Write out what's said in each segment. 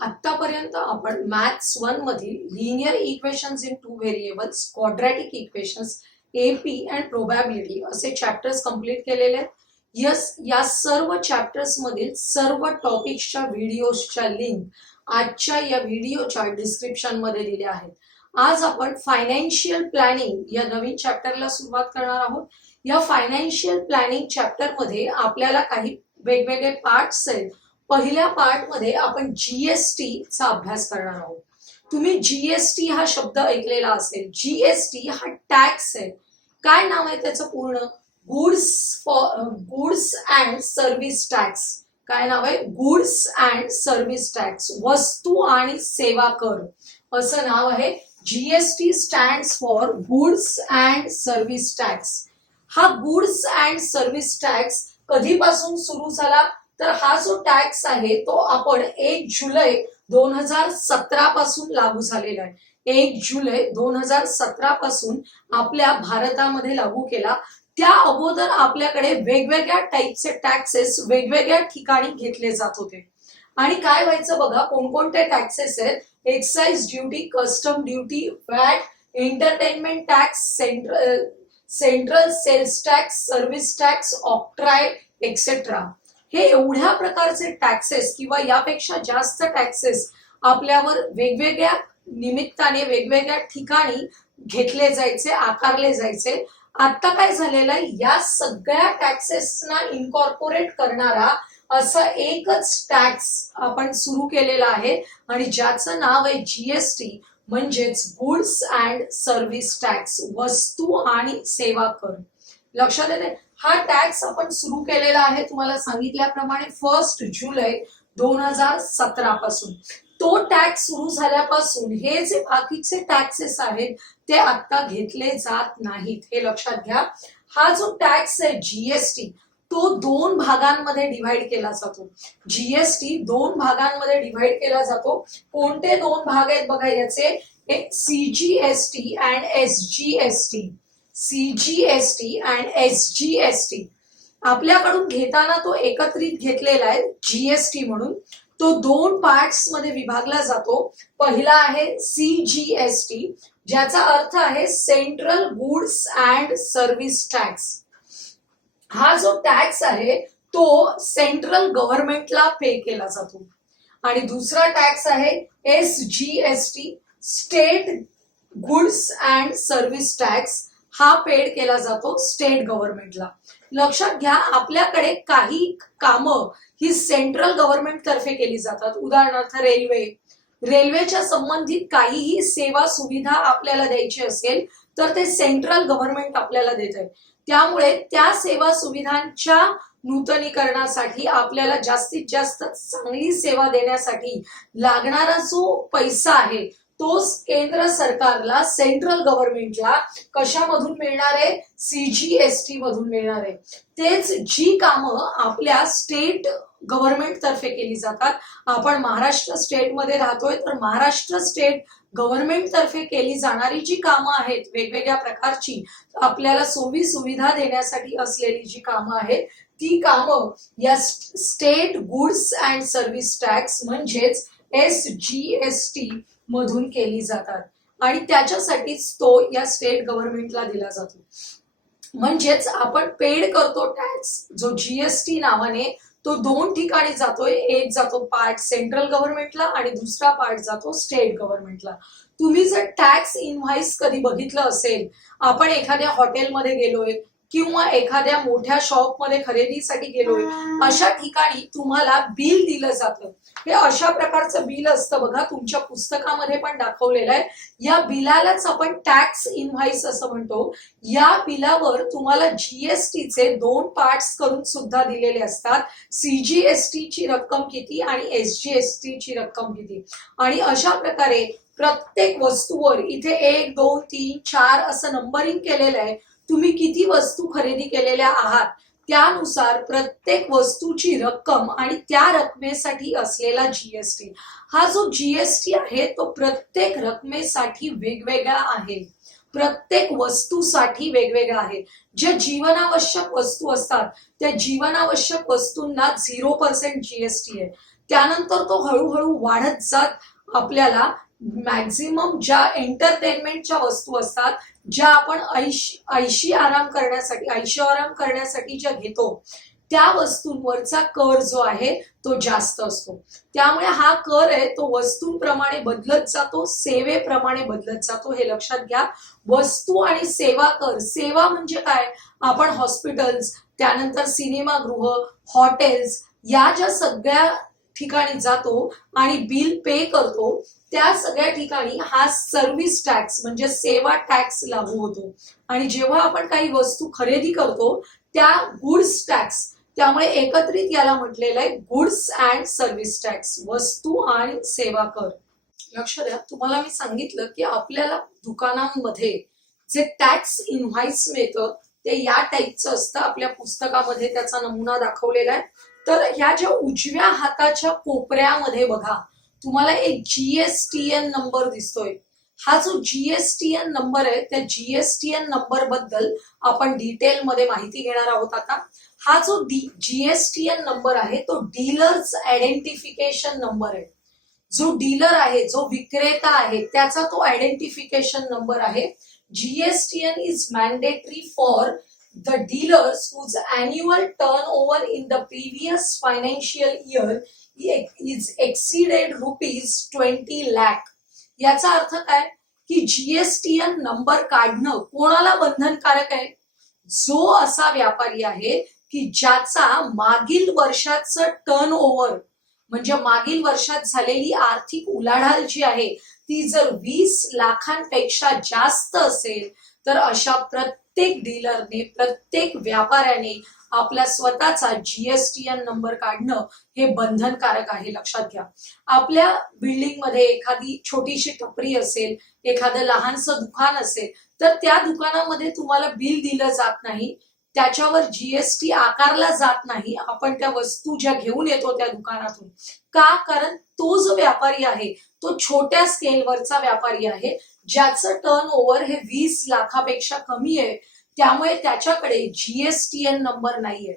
आतापर्यंत आपण मॅथ्स 1 मधील linear equations in two variables, quadratic equations, AP and probability असे चॅप्टर्स कंप्लीट केलेले आहेत. या सर्व चॅप्टर्स मधील सर्व टॉपिक्सच्या व्हिडिओजच्या लिंक आजच्या या व्हिडिओच्या डिस्क्रिप्शन मध्ये दिल्या आहेत. आज आपण फायनान्शियल प्लॅनिंग या नवीन चॅप्टरला सुरुवात करणार आहोत. या फायनान्शियल प्लॅनिंग चॅप्टर मध्ये आपल्याला काही वेगवेगळे पार्ट्स आहेत. पहिल्या पार्ट मध्ये आपण जीएसटी चा अभ्यास करणार आहोत. तुम्ही जीएसटी हा शब्द ऐकलेला असेल. जीएसटी हा टॅक्स आहे. काय नाव आहे त्याचं पूर्ण? Goods and service tax. काय नाव आहे? गुड्स अँड सर्व्हिस टॅक्स, वस्तू आणि सेवा कर असं नाव आहे. GST stands for goods and service tax. हा गुड्स अँड सर्व्हिस टॅक्स कधीपासून सुरू झाला? तर हा जो टॅक्स आहे तो आपण 1 जुलै 2017 पासून लागू झालेला आहे. 1 जुलै 2017 पासून आपल्या भारतामध्ये लागू केला. त्या अगोदर आपल्याकडे वेगवेगळ्या टाईपचे टॅक्सेस वेगवेगळ्या ठिकाणी घेतले जात होते. आणि काय व्हायचं बघा, कोणकोणते टॅक्सेस आहेत? Excise duty, custom duty, VAT, entertainment tax, central sales tax, service tax, octroi etcetera. हे एवढ्या प्रकारचे टॅक्सेस किंवा यापेक्षा जास्त टॅक्सेस आपल्यावर वेगवेगळ्या निमित्ताने वेगवेगळ्या ठिकाणी घेतले जायचे, आकारले जायचे. आता काय झालेलं आहे, या सगळ्या टॅक्सेसना इन्कॉर्पोरेट करणारा असं एकच टॅक्स आपण सुरू केलेला आहे आणि ज्याचं नाव आहे जीएसटी, म्हणजेच गुड्स अँड सर्व्हिस टॅक्स, वस्तू आणि सेवा कर. लक्षात येते? हा टॅक्स आपण सुरू केलेला आहे तुम्हाला सांगितल्याप्रमाणे 1 जुलै 2017 पासून. तो टॅक्स सुरू झाल्यापासून हे जे बाकीचे टॅक्सेस आहेत ते आता घेतले जात नाहीत, हे लक्षात घ्या. हा जो टॅक्स आहे जीएसटी तो 2 भागांमध्ये डिव्हाइड केला जातो. जीएसटी 2 भागांमध्ये डिव्हाइड केला जातो. कोणते 2 भाग आहेत बघा याचे? एक CGST and SGST. CGST and SGST आपल्याकडून घेताना तो एकत्रित घेतलेला आहे जीएसटी म्हणून. तो 2 पार्ट्स मध्ये विभागला जातो. पहिला आहे सीजीएसटी, ज्याचा अर्थ आहे central goods and service tax. हा जो टॅक्स आहे तो सेंट्रल गव्हर्नमेंटला पे केला जातो. आणि दुसरा टॅक्स आहे SGST, state goods and service tax. हा पेड केला जातो स्टेट गव्हर्नमेंटला. लक्षात घ्या, आपल्याकडे काही कामं ही सेंट्रल गव्हर्नमेंट तर्फे केली जातात. उदाहरणार्थ रेल्वेच्या संबंधित काहीही सेवा सुविधा आपल्याला द्यायची असेल तर ते सेंट्रल गव्हर्नमेंट आपल्याला देत आहे. त्यामुळे त्या सेवा सुविधांच्या नूतनीकरणासाठी आपल्याला जास्तीत जास्त चांगली सेवा देण्यासाठी लागणारा जो पैसा आहे तो केंद्र सरकारला, सेंट्रल गव्हर्नमेंटला कशामधून मिळणार आहे? सीजीएसटी मधून मिळणार आहे. तेच जी कामं आपल्या स्टेट गव्हर्नमेंट तर्फे केली जातात. आपण महाराष्ट्र स्टेटमध्ये राहतोय तर महाराष्ट्र स्टेट गव्हर्नमेंट तर्फे केली जाणारी जी कामं आहेत वेगवेगळ्या प्रकारची आपल्याला सोयी सुविधा देण्यासाठी असलेली जी कामं आहेत ती कामं या state goods and service tax म्हणजेच एसजीएसटी मधून केली जातात. आणि त्याच्यासाठीच तो या स्टेट गव्हर्नमेंटला दिला जातो. म्हणजेच आपण पेड करतो टॅक्स जो जीएसटी नावाने, तो 2 ठिकाणी जातोय. एक जातो पार्ट सेंट्रल गव्हर्नमेंटला आणि दुसरा पार्ट जातो स्टेट गव्हर्नमेंटला. तुम्ही जर टॅक्स इनव्हॉइस कधी बघितलं असेल, आपण एखाद्या हॉटेलमध्ये गेलोय किंवा एखाद्या मोठ्या शॉपमध्ये खरेदीसाठी गेलोय, अशा ठिकाणी तुम्हाला बिल दिलं जातं. हे अशा प्रकारचं बिल असतं बघा, तुमच्या पुस्तकामध्ये पण दाखवलेलं आहे. या बिलालाच आपण टॅक्स इनव्हॉइस असं म्हणतो. या बिलावर तुम्हाला जीएसटीचे 2 पार्ट्स करून सुद्धा दिलेले असतात. सीजीएसटी ची रक्कम किती आणि एसजीएसटी ची रक्कम किती. आणि अशा प्रकारे प्रत्येक वस्तूवर इथे 1, 2, 3, 4 असं नंबरिंग केलेलं आहे. तुम्ही किती वस्तू खरेदी केलेल्या आहात त्यानुसार प्रत्येक वस्तूची रक्कम आणि त्या रकमेसाठी असलेला जीएसटी. हा जो जीएसटी आहे तो प्रत्येक रकमेसाठी वेगवेगळा आहे. प्रत्येक वस्तूसाठी वेगवेगळा आहे. ज्या जीवनावश्यक वस्तू असतात त्या जीवनावश्यक वस्तूंना 0% जीएसटी आहे. त्यानंतर तो हळूहळू वाढत जात आपल्याला मॅक्झिमम ज्या एंटरटेनमेंटच्या वस्तू असतात, ज्या आपण ऐशी आराम करण्यासाठी ज्या घेतो, त्या वस्तूंवरचा कर जो आहे तो जास्त असतो. त्यामुळे हा कर आहे तो वस्तूंप्रमाणे बदलत जातो, सेवेप्रमाणे बदलत जातो, हे लक्षात घ्या. वस्तू आणि सेवा कर. सेवा म्हणजे काय? आपण हॉस्पिटल्स, त्यानंतर सिनेमागृह, हॉटेल्स या ज्या सगळ्या ठिकाणी जातो आणि बिल पे करतो, त्या सगळ्या ठिकाणी हा सर्व्हिस टॅक्स म्हणजे सेवा टॅक्स लागू होतो. आणि जेव्हा आपण काही वस्तू खरेदी करतो त्या गुड्स टॅक्स. त्यामुळे एकत्रित याला म्हटलेलं आहे गुड्स अँड सर्व्हिस टॅक्स, वस्तू आणि सेवा कर. लक्ष द्या, तुम्हाला मी सांगितलं की आपल्याला दुकानांमध्ये जे टॅक्स इनव्हॉइस मिळतं ते या टाईपचं असतं. आपल्या पुस्तकामध्ये त्याचा नमुना दाखवलेला आहे. तर ह्या ज्या उजव्या हाताच्या कोपऱ्यामध्ये बघा, तुम्हाला एक GSTN नंबर दिसतोय. हा जो GSTN नंबर आहे त्या GSTN नंबर बद्दल आपण डिटेलमध्ये माहिती घेणार आहोत आता. हा जो GSTN नंबर आहे तो डीलर्स आयडेंटिफिकेशन नंबर आहे. जो डीलर आहे, जो विक्रेता आहे, त्याचा तो आयडेंटिफिकेशन नंबर आहे. GSTN is mandatory for the dealers whose annual turnover in the previous financial year is exceeded ₹20 lakh. याचा अर्थ काय की GSTN नंबर काढणं कोणाला बंधनकारक आहे? जो असा व्यापारी आहे की ज्याचा मागील वर्षाचं टर्नओव्हर म्हणजे मागील वर्षात झालेली आर्थिक उलाढाल जी आहे ती जर 20 लाखांपेक्षा जास्त असेल, तर अशा प्रत्येक डीलरने, प्रत्येक व्यापाऱ्याने आपला स्वतःचा GSTN नंबर काढणं हे बंधनकारक आहे. लक्षात घ्या. आपल्या बिल्डिंगमध्ये एखादी छोटीशी टपरी असेल, एखादं लहानसं दुकान असेल, तर त्या दुकानामध्ये तुम्हाला बिल दिलं जात नाही, त्याच्यावर GST आकारला जात नाही. आपण त्या वस्तू ज्या घेऊन येतो त्या दुकानातून, का? कारण तो जो व्यापारी आहे तो छोट्या स्केलवरचा व्यापारी आहे, ज्याचं टर्नओव्हर हे 20 लाखापेक्षा कमी आहे. त्यामुळे त्याच्याकडे GSTN नंबर नाहीये.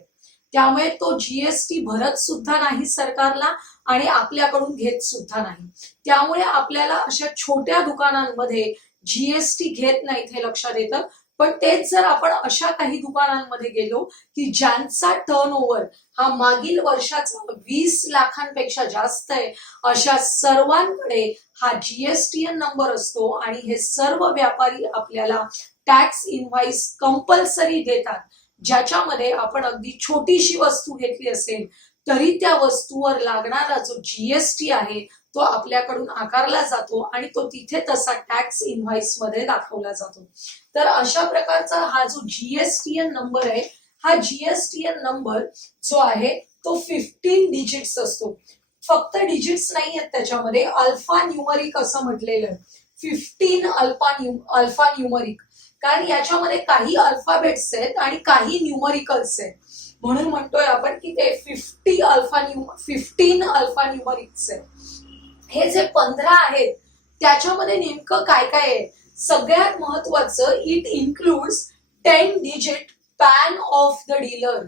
त्यामुळे तो GST भरत सुद्धा नाही सरकारला आणि आपल्याकडून घेत सुद्धा नाही. त्यामुळे आपल्याला अशा छोट्या दुकानांमध्ये GST घेत नाहीत हे लक्षात येतं. पण तेच जर आपण अशा काही दुकानांमध्ये गेलो की ज्यांचा टर्नओव्हर हा मागील वर्षाचा 20 लाखांपेक्षा जास्त आहे, अशा सर्वांकडे हा GSTN नंबर असतो आणि हे सर्व व्यापारी आपल्याला टॅक्स इनव्हॉइस कंपल्सरी देतात, ज्याच्यामध्ये आपण अगदी छोटीशी वस्तू घेतली असेल तरी त्या वस्तूवर लागणारा जो GST आहे तो आपल्याकडून आकारला जातो आणि तो तिथे तसा टॅक्स इनव्हॉइस मध्ये दाखवला जातो. तर अशा प्रकारचा हा जो GSTN नंबर आहे, हा GSTN नंबर जो आहे तो 15 डिजिट्स असतो. फक्त डिजिट्स नाही आहेत त्याच्यामध्ये, अल्फा न्यूमरिक असं म्हटलेलं आहे. 15 अल्फा न्यूमरिक, कारण याच्यामध्ये काही अल्फाबेट्स आहेत आणि काही न्यूमरिकल्स आहेत, म्हणून म्हणतोय आपण की ते 15 अल्फा न्यूमरिक्स आहे. हे जे 15 आहेत त्याच्यामध्ये नेमकं काय काय आहे? सगळ्यात महत्वाचं, it includes 10 digit pan of the dealer.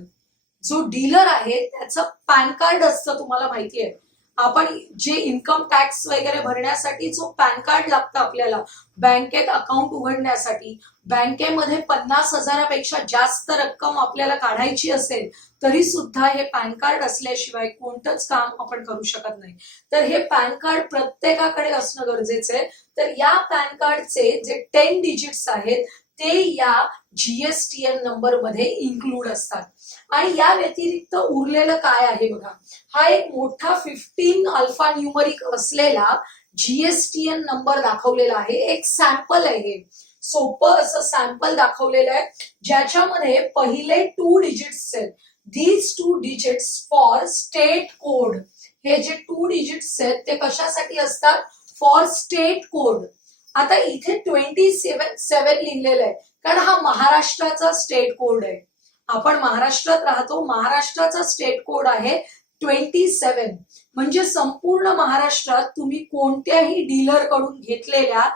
जो डीलर आहे त्याचं पॅन कार्ड असतं, तुम्हाला माहिती आहे. आपण जे इन्कम टॅक्स वगैरे भरण्यासाठी जो पॅन कार्ड लागतं आपल्याला, बँकेत अकाउंट उघडण्यासाठी, बँकेमध्ये 50,000पेक्षा जास्त रक्कम आपल्याला काढायची असेल तरी सुद्धा हे पॅन कार्ड असल्याशिवाय कोणतंच काम आपण करू शकत नाही. तर हे पॅन कार्ड प्रत्येकाकडे असणं गरजेचं आहे. तर या पॅन कार्डचे जे 10 डिजिट्स आहेत ते या GSTN नंबर मध्ये इन्क्लूड असतात. आणि या व्यतिरिक्त उरलेलं काय आहे बघा, हा एक मोठा 15 अल्फा न्यूमरिक असलेला GSTN नंबर दाखवलेला आहे. एक सॅम्पल आहे, हे सोपं असं सॅम्पल दाखवलेलं आहे, ज्याच्यामध्ये पहिले 2 डिजिट्स आहेत. These 2 digits for state code. हे जे 2 डिजिट्स आहेत ते कशासाठी असतात? For state code. आता इथे 27 लिहिलेलं आहे कारण हा महाराष्ट्राचा स्टेट कोड आहे. आपण महाराष्ट्रात राहतो, महाराष्ट्राचा स्टेट कोड आहे 27. म्हणजे संपूर्ण महाराष्ट्रात तुम्ही कोणत्याही डीलर कडून घेतलेल्या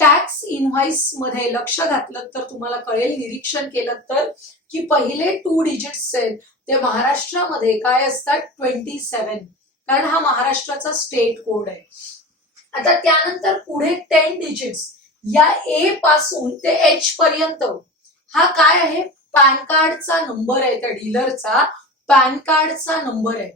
टॅक्स इनव्हॉइस मध्ये लक्ष घातलं तर तुम्हाला कळेल, निरीक्षण केलं तर, की पहिले 2 डिजिट्स आहेत ते महाराष्ट्रामध्ये काय असतात? 27. कारण हा महाराष्ट्राचा स्टेट कोड आहे. आता त्यानंतर पुढे 10 डिजिट्स या ए पासून ते एच पर्यंत हा काय आहे, पॅन कार्डचा नंबर आहे, त्या डीलरचा पॅन कार्डचा नंबर आहे.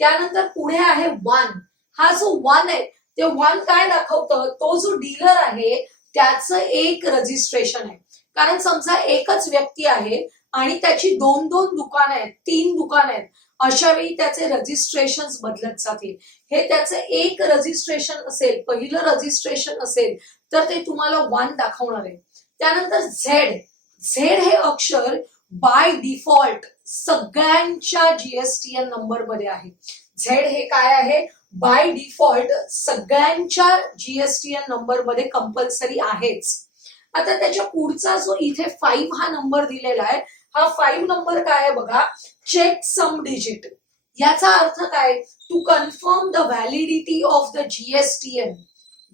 त्यानंतर पुढे आहे 1. हा जो 1 आहे ते 1 काय दाखवतं, तो जो डीलर आहे त्याचं एक रजिस्ट्रेशन आहे. कारण समजा एकच व्यक्ती आहे आणि त्याची 2-2 दुकानं आहेत, 3 दुकानं आहेत, अशा वेळी त्याचे रजिस्ट्रेशन बदलत जातील. हे त्याचं एक रजिस्ट्रेशन असेल, पहिलं रजिस्ट्रेशन असेल तर ते तुम्हाला 1 दाखवणार आहे. त्यानंतर झेड हे अक्षर बाय डिफॉल्ट सगळ्यांच्या जीएसटीएन नंबर मध्ये आहे. झेड हे काय आहे, बाय डिफॉल्ट सगळ्यांच्या जीएसटीएन नंबर मध्ये कंपल्सरी आहेच. आता त्याच्या पुढचा जो इथे 5 हा नंबर दिलेला आहे, हा 5 नंबर काय आहे बघा, चेक सम डिजिट. याचा अर्थ काय, to confirm the validity of the GSTN.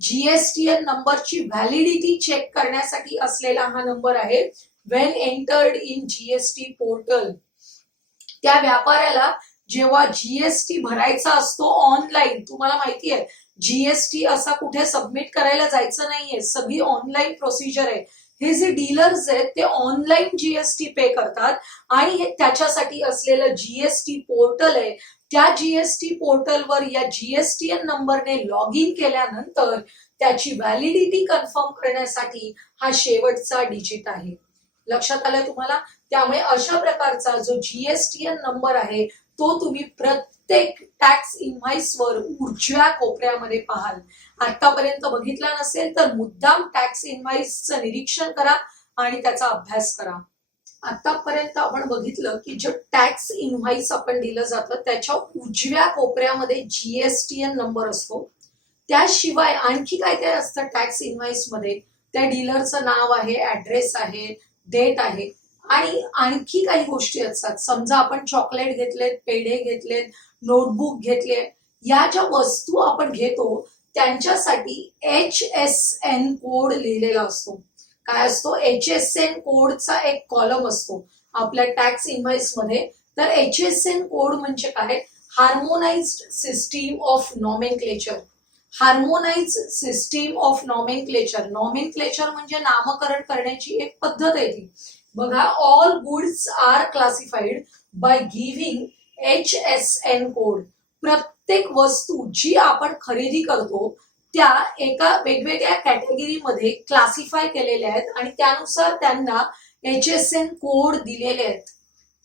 GSTN नंबरची व्हॅलिडिटी चेक करण्यासाठी असलेला हा नंबर आहे. When entered in GST portal. त्या व्यापाऱ्याला जेव्हा जीएसटी भरायचा असतो ऑनलाईन, तुम्हाला माहिती आहे जीएसटी असा कुठे सबमिट करायला जायचं नाहीये, सगळी ऑनलाईन प्रोसिजर आहे. हे जे डीलर्स आहेत ते ऑनलाईन जीएसटी पे करतात आणि हे त्याच्यासाठी असलेलं जीएसटी पोर्टल आहे. त्या जीएसटी पोर्टलवर या जीएसटीएन नंबरने लॉग इन केल्यानंतर त्याची व्हॅलिडिटी कन्फर्म करण्यासाठी हा शेवटचा डिजिट आहे. लक्षात आलं तुम्हाला? त्यामुळे अशा प्रकारचा जो जीएसटीएन नंबर आहे तो तुम्ही प्रत्येक टॅक्स इनव्हॉइस वर उजव्या कोपऱ्यामध्ये पाहाल. आतापर्यंत बघितला नसेल तर मुद्दाम टॅक्स इनव्हॉइसचं निरीक्षण करा आणि त्याचा अभ्यास करा. आतापर्यंत आपण बघितलं की जे टॅक्स इनव्हॉइस आपण दिलं जातं त्याच्या उजव्या कोपऱ्यामध्ये जीएसटीएन नंबर असतो. त्याशिवाय आणखी काय काय असतं टॅक्स इनव्हॉइस मध्ये, त्या डीलरचं नाव आहे, ऍड्रेस आहे, डेट आहे आणि आणखी काही गोष्टी असतात. समजा आपण चॉकलेट घेतलेत, पेढे घेतलेत, नोटबुक घेतले, या ज्या वस्तू आपण घेतो त्यांच्यासाठी HSN कोड लिहिलेला असतो. काय असतो, HSN कोडचा एक कॉलम असतो आपल्या टॅक्स इनव्हॉइस मध्ये. तर HSN कोड म्हणजे काय, harmonized system of nomenclature. Harmonize system of nomenclature. Nomenclature म्हणजे नामकरण करण्याची एक पद्धत आहे ती. बघा, all goods are classified by giving HSN code. प्रत्येक वस्तू जी आपण खरेदी करतो त्या एका वेगवेगळ्या कॅटेगरीमध्ये क्लासिफाय केलेल्या आहेत आणि त्यानुसार त्यांना HSN कोड दिलेले आहेत.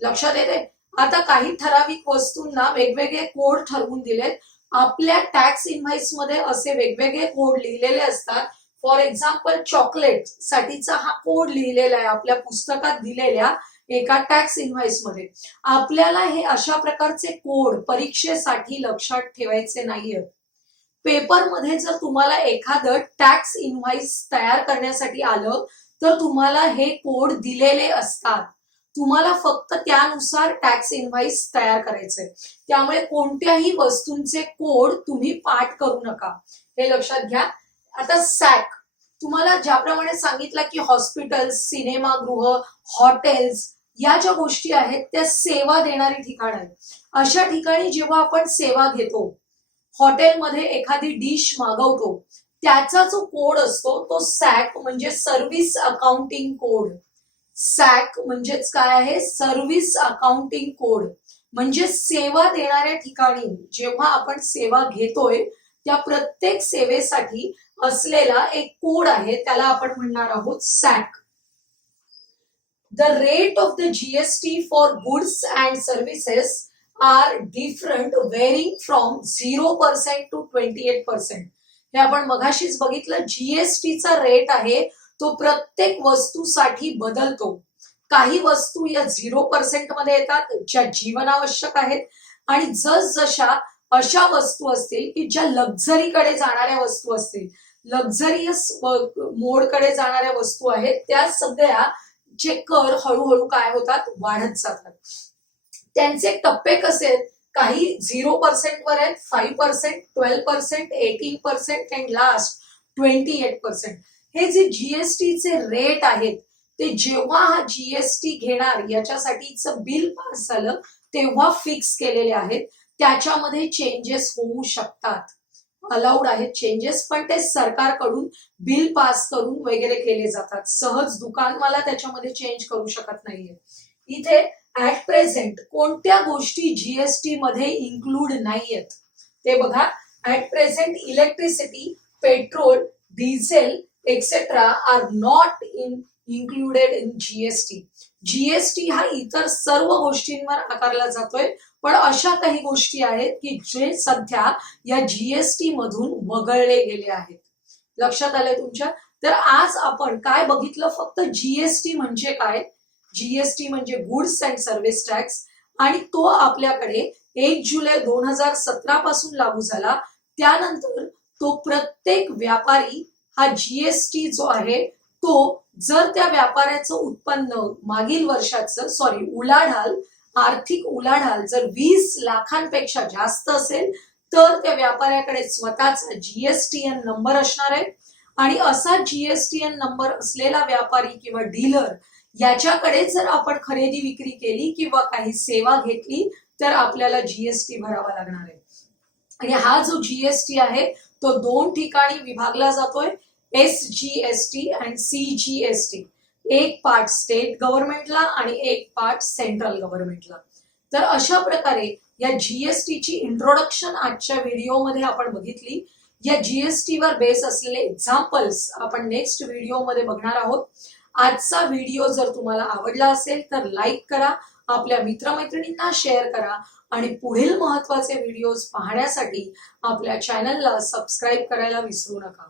लक्षात येते? आता काही ठराविक वस्तूंना वेगवेगळे कोड ठरवून दिलेत. आपल्या टॅक्स इनव्हॉइस मध्ये असे वेगवेगळे कोड लिहिलेले असतात. फॉर एक्झाम्पल चॉकलेट साठीचा हा कोड लिहिलेला आहे आपल्या पुस्तकात दिलेल्या एका टॅक्स इनव्हॉइस मध्ये. आपल्याला हे अशा प्रकारचे कोड परीक्षेसाठी लक्षात ठेवायचे नाहीयेत. पेपरमध्ये जर तुम्हाला एखादं टॅक्स इनव्हॉइस तयार करण्यासाठी आलं तर तुम्हाला हे कोड दिलेले असतात. तुम्हाला फक्त त्यानुसार टॅक्स इनव्हॉइस तयार करायचंय. त्यामुळे कोणत्याही वस्तूंचे कोड तुम्ही पाठ करू नका, हे लक्षात घ्या. आता सॅक, तुम्हाला ज्याप्रमाणे सांगितलं की हॉस्पिटल्स, सिनेमागृह, हॉटेल्स या ज्या गोष्टी आहेत त्या सेवा देणारी ठिकाणं आहेत. अशा ठिकाणी जेव्हा आपण सेवा घेतो, हॉटेलमध्ये एखादी डिश मागवतो, त्याचा जो कोड असतो तो सॅक म्हणजे सर्व्हिस अकाउंटिंग कोड. सॅक म्हणजेच काय आहे, सर्व्हिस अकाउंटिंग कोड. म्हणजे सेवा देणाऱ्या ठिकाणी जेव्हा आपण सेवा घेतोय त्या प्रत्येक सेवेसाठी असलेला एक कोड आहे, त्याला आपण म्हणणार आहोत SAC. The rate of the GST for goods and services are different, varying from 0% to 28%. हे आपण मगाशीच बघितलं. जीएसटीचा रेट आहे तो प्रत्येक वस्तूसाठी बदलतो. काही वस्तू या 0% मध्ये येतात ज्या जीवनावश्यक आहेत आणि जसजशा अशा वस्तू असतील की ज्या लक्झरीकडे जाणाऱ्या वस्तू असतील, लक्झरियस मोडकडे जाणाऱ्या वस्तू आहेत, त्या सगळ्या जे कर हळूहळू काय होतात, वाढत जातात. त्यांचे टप्पे कसे आहेत, काही 0% वर आहेत, 5%, 12%, 18% अँड लास्ट 28%. हे जे जीएसटीचे रेट आहेत ते जेव्हा हा जीएसटी घेणार याच्यासाठीचं बिल पास झालं तेव्हा फिक्स केलेले आहेत. त्याच्यामध्ये चेंजेस होऊ शकतात, अलाउड आहेत चेंजेस, पण ते सरकारकडून बिल पास करून वगैरे केले जातात. सहज दुकानवाला त्याच्यामध्ये चेंज करू शकत नाहीये. इथे ऍट प्रेझेंट कोणत्या गोष्टी जीएसटी मध्ये इन्क्लूड नाहीयेत ते बघा. At present electricity, petrol, diesel etcetera are not included in GST. GST हा इतर सर्व गोष्टींवर आकारला जातोय, पण अशा काही गोष्टी आहेत की जे सध्या या जीएसटी मधून वगळले गेले आहेत. लक्षात आलंय तुमच्या? तर आज आपण काय बघितलं, फक्त जीएसटी म्हणजे काय. जीएसटी म्हणजे गुड्स अँड सर्व्हिस टॅक्स, आणि तो आपल्याकडे 1 जुलै 2017 पासून लागू झाला. त्यानंतर तो प्रत्येक व्यापारी हा जीएसटी जो आहे तो, जर त्या व्यापाऱ्याचं उत्पन्न मागील वर्षाचं उलाढाल, आर्थिक उलाढाल जर 20 लाखांपेक्षा जास्त असेल तर त्या व्यापाऱ्याकडे स्वतःचा जीएसटीएन नंबर असणार आहे. आणि असा जीएसटीएन नंबर असलेला व्यापारी किंवा डीलर याच्याकडे जर आपण खरेदी विक्री केली किंवा काही सेवा घेतली तर आपल्याला जीएसटी भरावा लागणार आहे. आणि हा जो जीएसटी आहे तो 2 ठिकाणी विभागला जातोय, एसजीएसटी आणि सीजीएसटी. एक पार्ट स्टेट गव्हर्नमेंटला आणि एक पार्ट सेंट्रल गव्हर्नमेंटला. तर अशा प्रकारे या जीएसटीची इंट्रोडक्शन आजच्या व्हिडिओमध्ये आपण बघितली. या जीएसटी वर बेस असलेले एक्झाम्पल्स आपण नेक्स्ट व्हिडिओमध्ये बघणार आहोत. आजचा व्हिडिओ जर तुम्हाला आवडला असेल तर लाईक करा, आपल्या मित्रमैत्रिणींना शेअर करा, आणि पुढील महत्त्वाचे व्हिडिओज पाहण्यासाठी आपल्या चॅनलला सबस्क्राईब करायला विसरू नका.